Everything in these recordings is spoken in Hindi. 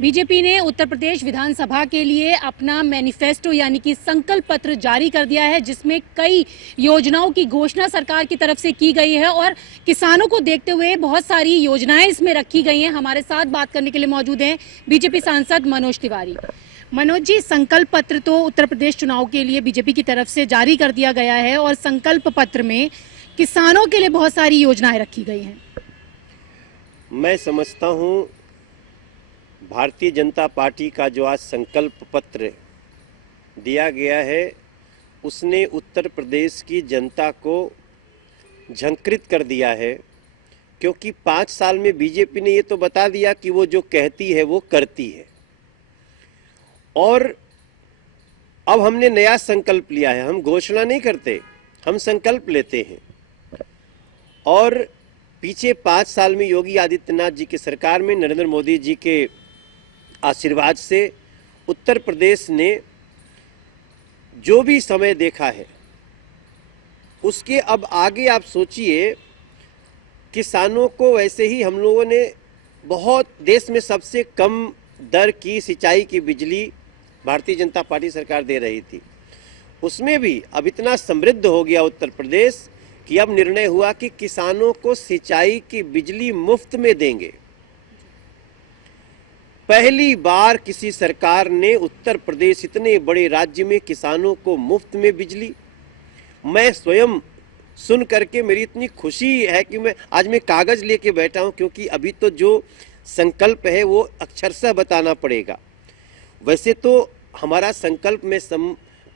बीजेपी ने उत्तर प्रदेश विधानसभा के लिए अपना मैनिफेस्टो यानी कि संकल्प पत्र जारी कर दिया है, जिसमें कई योजनाओं की घोषणा सरकार की तरफ से की गई है और किसानों को देखते हुए बहुत सारी योजनाएं इसमें रखी गई हैं। हमारे साथ बात करने के लिए मौजूद हैं बीजेपी सांसद मनोज तिवारी। मनोज जी, संकल्प पत्र तो उत्तर प्रदेश चुनाव के लिए बीजेपी की तरफ से जारी कर दिया गया है और संकल्प पत्र में किसानों के लिए बहुत सारी योजनाएं रखी गई हैं। मैं समझता हूं भारतीय जनता पार्टी का जो आज संकल्प पत्र दिया गया है उसने उत्तर प्रदेश की जनता को झंकृत कर दिया है, क्योंकि 5 साल में बीजेपी ने ये तो बता दिया कि वो जो कहती है वो करती है। और अब हमने नया संकल्प लिया है। हम घोषणा नहीं करते, हम संकल्प लेते हैं। और पीछे 5 साल में योगी आदित्यनाथ जी की सरकार में नरेंद्र मोदी जी के आशीर्वाद से उत्तर प्रदेश ने जो भी समय देखा है उसके अब आगे आप सोचिए, किसानों को वैसे ही हम लोगों ने बहुत देश में सबसे कम दर की सिंचाई की बिजली भारतीय जनता पार्टी सरकार दे रही थी, उसमें भी अब इतना समृद्ध हो गया उत्तर प्रदेश कि अब निर्णय हुआ कि किसानों को सिंचाई की बिजली मुफ्त में देंगे। पहली बार किसी सरकार ने उत्तर प्रदेश इतने बड़े राज्य में किसानों को मुफ्त में बिजली। मैं स्वयं सुन करके मेरी इतनी खुशी है कि मैं कागज लेके बैठा हूं, क्योंकि अभी तो जो संकल्प है वो अक्षरशः बताना पड़ेगा। वैसे तो हमारा संकल्प में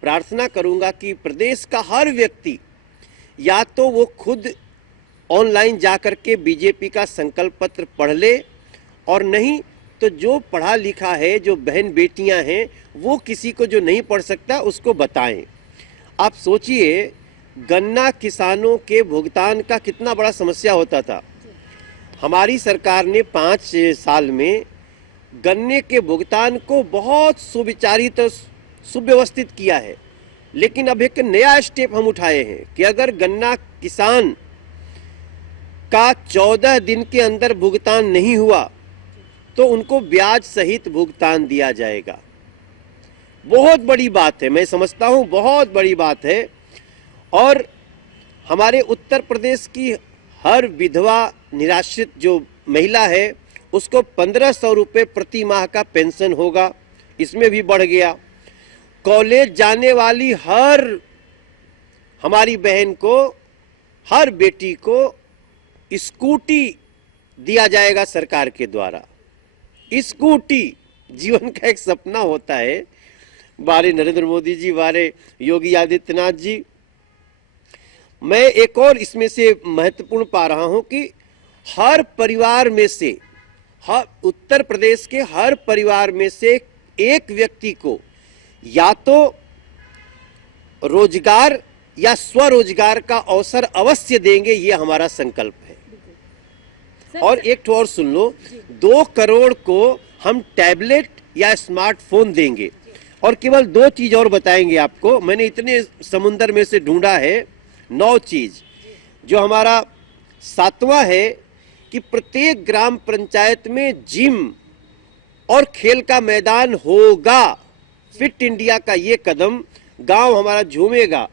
प्रार्थना करूंगा कि प्रदेश का हर व्यक्ति या तो वो खुद ऑनलाइन जाकर के बीजेपी का संकल्प पत्र पढ़ ले, और नहीं तो जो पढ़ा लिखा है, जो बहन बेटियां हैं, वो किसी को जो नहीं पढ़ सकता उसको बताएं। आप सोचिए, गन्ना किसानों के भुगतान का कितना बड़ा समस्या होता था। हमारी सरकार ने 5 साल में गन्ने के भुगतान को बहुत सुविचारित और सुव्यवस्थित किया है। लेकिन अब एक नया स्टेप हम उठाए हैं कि अगर गन्ना किसान का 14 दिन के अंदर भुगतान नहीं हुआ तो उनको ब्याज सहित भुगतान दिया जाएगा। बहुत बड़ी बात है, मैं समझता हूं बहुत बड़ी बात है। और हमारे उत्तर प्रदेश की हर विधवा निराश्रित जो महिला है उसको 1500 रुपये प्रति माह का पेंशन होगा, इसमें भी बढ़ गया। कॉलेज जाने वाली हर हमारी बहन को, हर बेटी को स्कूटी दिया जाएगा सरकार के द्वारा। स्कूटी जीवन का एक सपना होता है। बारे नरेंद्र मोदी जी, बारे योगी आदित्यनाथ जी। मैं एक और इसमें से महत्वपूर्ण पा रहा हूं कि हर परिवार में से, हर उत्तर प्रदेश के हर परिवार में से एक व्यक्ति को या तो रोजगार या स्वरोजगार का अवसर अवश्य देंगे, ये हमारा संकल्प है। और एक तो और सुन लो, 2 करोड़ को हम टैबलेट या स्मार्टफोन देंगे। और केवल 2 चीज और बताएंगे आपको। मैंने इतने समुंदर में से ढूंढा है 9 चीज। जो हमारा 7वां है कि प्रत्येक ग्राम पंचायत में जिम और खेल का मैदान होगा। फिट इंडिया का ये कदम, गांव हमारा झूमेगा।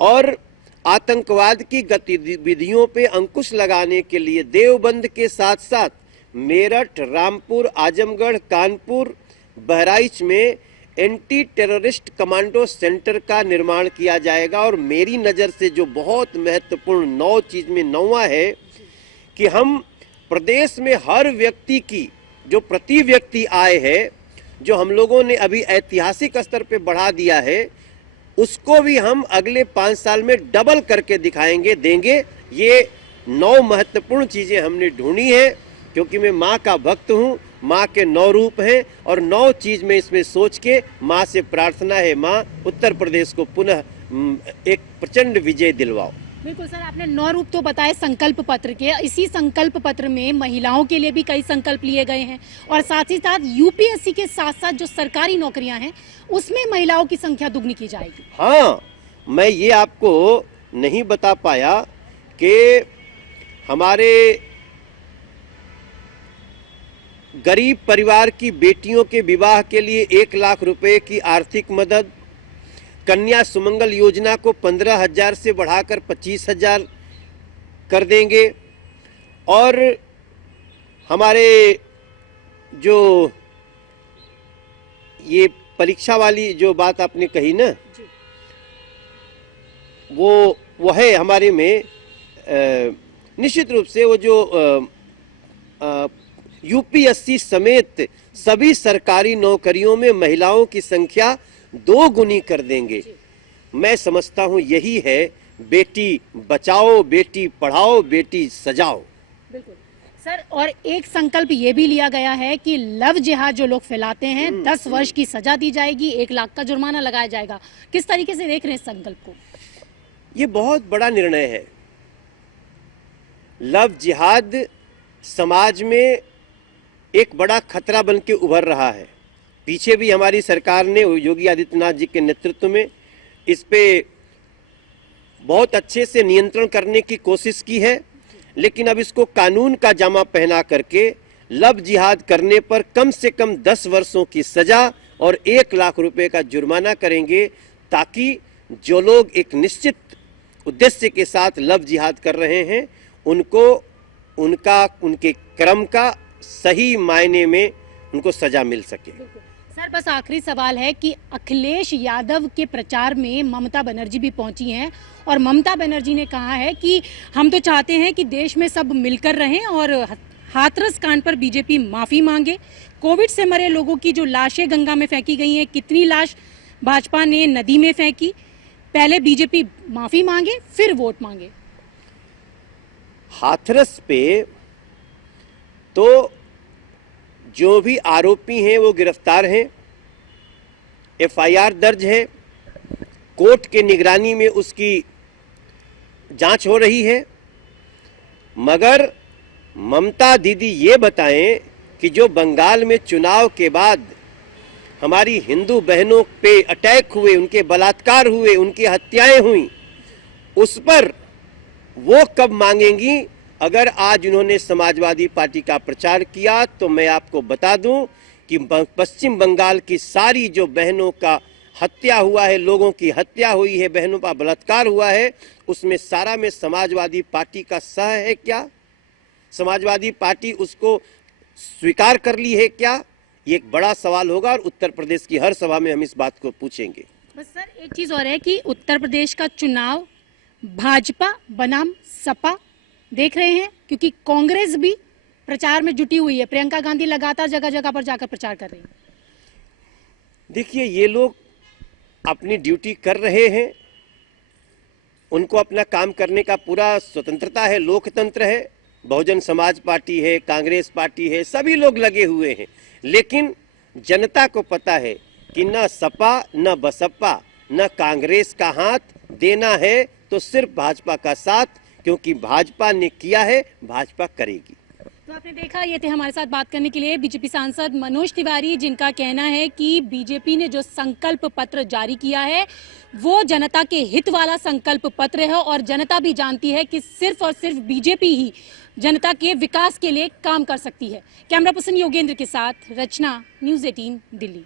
और आतंकवाद की गतिविधियों पे अंकुश लगाने के लिए देवबंद के साथ साथ मेरठ, रामपुर, आजमगढ़, कानपुर, बहराइच में एंटी टेररिस्ट कमांडो सेंटर का निर्माण किया जाएगा। और मेरी नज़र से जो बहुत महत्वपूर्ण 9 चीज में 9वां है कि हम प्रदेश में हर व्यक्ति की जो प्रति व्यक्ति आय है, जो हम लोगों ने अभी ऐतिहासिक स्तर पे बढ़ा दिया है, उसको भी हम अगले 5 साल में डबल करके दिखाएंगे, देंगे। ये 9 महत्वपूर्ण चीजें हमने ढूंढी है, क्योंकि मैं माँ का भक्त हूँ। माँ के 9 रूप हैं और 9 चीज में इसमें सोच के माँ से प्रार्थना है, माँ उत्तर प्रदेश को पुनः एक प्रचंड विजय दिलवाओ। बिल्कुल सर, आपने 9 रूप तो बताए संकल्प पत्र के। इसी संकल्प पत्र में महिलाओं के लिए भी कई संकल्प लिए गए हैं और साथ ही साथ यूपीएससी के साथ साथ जो सरकारी नौकरियां हैं उसमें महिलाओं की संख्या दुगनी की जाएगी। हाँ, मैं ये आपको नहीं बता पाया कि हमारे गरीब परिवार की बेटियों के विवाह के लिए 1 लाख रुपए की आर्थिक मदद, कन्या सुमंगल योजना को 15,000 से बढ़ाकर 25,000 कर देंगे। और हमारे जो ये परीक्षा वाली जो बात आपने कही ना, वो है हमारे में निश्चित रूप से वो जो यूपीएससी समेत सभी सरकारी नौकरियों में महिलाओं की संख्या 2 गुनी कर देंगे। मैं समझता हूं यही है बेटी बचाओ, बेटी पढ़ाओ, बेटी सजाओ। बिल्कुल सर, और एक संकल्प ये भी लिया गया है कि लव जिहाद जो लोग फैलाते हैं 10 वर्ष की सजा दी जाएगी, 1 लाख का जुर्माना लगाया जाएगा। किस तरीके से देख रहे हैं इस संकल्प को? ये बहुत बड़ा निर्णय है। लव जिहाद समाज में एक बड़ा खतरा बन के उभर रहा है। पीछे भी हमारी सरकार ने योगी आदित्यनाथ जी के नेतृत्व में इस पे बहुत अच्छे से नियंत्रण करने की कोशिश की है, लेकिन अब इसको कानून का जामा पहना करके लव जिहाद करने पर कम से कम 10 वर्षों की सजा और 1 लाख रुपए का जुर्माना करेंगे, ताकि जो लोग एक निश्चित उद्देश्य के साथ लव जिहाद कर रहे हैं उनको उनके क्रम का सही मायने में उनको सजा मिल सके। सर, बस आखिरी सवाल है कि अखिलेश यादव के प्रचार में ममता बनर्जी भी पहुंची हैं और ममता बनर्जी ने कहा है कि हम तो चाहते हैं कि देश में सब मिलकर रहें और हाथरस कांड पर बीजेपी माफी मांगे। कोविड से मरे लोगों की जो लाशें गंगा में फेंकी गई हैं, कितनी लाश भाजपा ने नदी में फेंकी, पहले बीजेपी माफी मांगे फिर वोट मांगे। हाथरस पे तो जो भी आरोपी हैं वो गिरफ्तार हैं, एफआईआर दर्ज है, कोर्ट के निगरानी में उसकी जांच हो रही है। मगर ममता दीदी ये बताएं कि जो बंगाल में चुनाव के बाद हमारी हिंदू बहनों पे अटैक हुए, उनके बलात्कार हुए, उनकी हत्याएं हुई, उस पर वो कब मांगेंगी? अगर आज उन्होंने समाजवादी पार्टी का प्रचार किया तो मैं आपको बता दूं कि पश्चिम बंगाल की सारी जो बहनों का हत्या हुआ है, लोगों की हत्या हुई है, बहनों का बलात्कार हुआ है, उसमें सारा में समाजवादी पार्टी का सह है क्या? समाजवादी पार्टी उसको स्वीकार कर ली है क्या? ये एक बड़ा सवाल होगा और उत्तर प्रदेश की हर सभा में हम इस बात को पूछेंगे। बस सर, एक चीज और है कि उत्तर प्रदेश का चुनाव भाजपा बनाम सपा देख रहे हैं, क्योंकि कांग्रेस भी प्रचार में जुटी हुई है। प्रियंका गांधी लगातार जगह जगह पर जाकर प्रचार कर रही है। देखिए, ये लोग अपनी ड्यूटी कर रहे हैं, उनको अपना काम करने का पूरा स्वतंत्रता है, लोकतंत्र है। बहुजन समाज पार्टी है, कांग्रेस पार्टी है, सभी लोग लगे हुए हैं, लेकिन जनता को पता है कि न सपा न बसपा न कांग्रेस का हाथ देना है तो सिर्फ भाजपा का साथ, क्योंकि भाजपा ने किया है, भाजपा करेगी। तो आपने देखा, ये थे हमारे साथ बात करने के लिए बीजेपी सांसद मनोज तिवारी, जिनका कहना है कि बीजेपी ने जो संकल्प पत्र जारी किया है वो जनता के हित वाला संकल्प पत्र है और जनता भी जानती है कि सिर्फ और सिर्फ बीजेपी ही जनता के विकास के लिए काम कर सकती है। कैमरा पर्सन योगेंद्र के साथ रचना, न्यूज़ 18 दिल्ली।